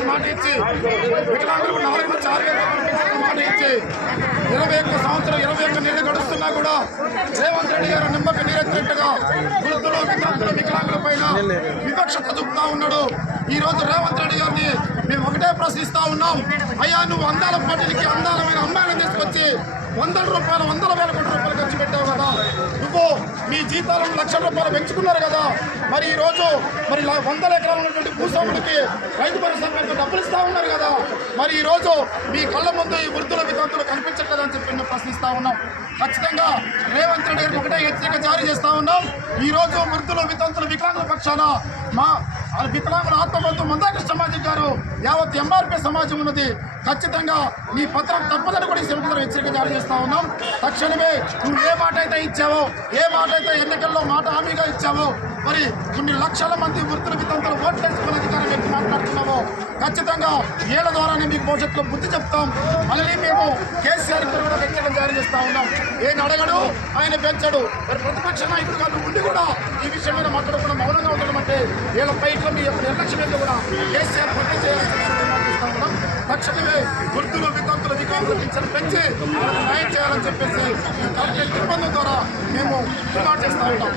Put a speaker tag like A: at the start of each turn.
A: పంపిస్తానని మాట ఇచ్చి వికలాంగులకు నాలుగు నుంచి ఆరు మాట ఇచ్చి ఇరవై ఒక్క సంవత్సరం ఇరవై ఒక్క నెలలు గడుస్తున్నా కూడా రేవంత్ రెడ్డి గారు నిమ్మక నీరెత్తినట్టుగా వృద్ధులు వికలాంగులు వికలాంగుల పైన వివక్షత చూపుతా ఉన్నాడు. ఈ రోజు రేవంత్ రెడ్డి గారిని మేము ఒకటే ప్రశ్నిస్తా ఉన్నాం. అయ్యా నువ్వు అందాల పోటీలకి అందాలమైన అమ్మాయిలను తీసుకొచ్చి వందల రూపాయలు వందల వేల కోట్ల రూపాయలు ఖర్చు పెట్టావు కదా నువ్వు మీ జీతాలను లక్ష రూపాయలు పెంచుకున్నారు కదా. మరి ఈ రోజు మరి వందల ఎకరాలు ఉన్నటువంటి భూస్వాములకి రైతు భరోసా పేరుతో డబ్బులు ఇస్తూ ఉన్నారు కదా. మరి ఈ రోజు మీ కళ్ళ ముందు ఈ వృద్ధుల వితంతులు కనిపించట్లేదని చెప్పి మేము ప్రశ్నిస్తూ ఉన్నాం. ఖచ్చితంగా రేవంత్ రెడ్డి గారికి ఒకటే హెచ్చరిక జారీ చేస్తా ఉన్నాం. ఈ రోజు వృద్ధులు వితంతులు వికలాంగుల పక్షాన మా వికలాంగుల ఆత్మబంధు మందాకృష్ణ సమాజం గారు యావత్ ఎంఆర్పీ సమాజం ఉన్నది. ఖచ్చితంగా నీ పత్రం తప్పదని కూడా ఈ సెలవులు హెచ్చరిక జారీ చేస్తా ఉన్నాం. తక్షణమే నువ్వు ఏ మాట అయితే ఇచ్చావో ఏ మాట అయితే ఎన్నికల్లో మాట హామీగా ఇచ్చావో మరి కొన్ని లక్షల మంది వృత్తుల వితంతులు ఓట్లు అధికారం వ్యక్తి మాట్లాడుతున్నామో ఖచ్చితంగా ఏళ్ళ ద్వారానే మీకు భవిష్యత్తులో బుద్ధి చెప్తాం. మళ్ళీ మేము కేసీఆర్ కూడా హెచ్చరిక జారీ చేస్తా ఉన్నాం. ఏం అడగడు ఆయన పెంచడు. మరి ప్రతిపక్ష నాయకుడు ఉండి కూడా ఈ విషయం మీద మాట్లాడకుండా మౌనంగా వీళ్ళ పైట్లో మీ యొక్క నిర్లక్ష్యం మీద కూడా కేసీఆర్ పట్టే చేయాలని తక్షణమే వృద్ధులు వితంతులు వికలాంగుల పింఛను పెంచి వాళ్ళకి న్యాయం చేయాలని చెప్పేసి కలెక్టర్ నిర్బంధం ద్వారా మేము డిమాండ్ చేస్తూ ఉంటాం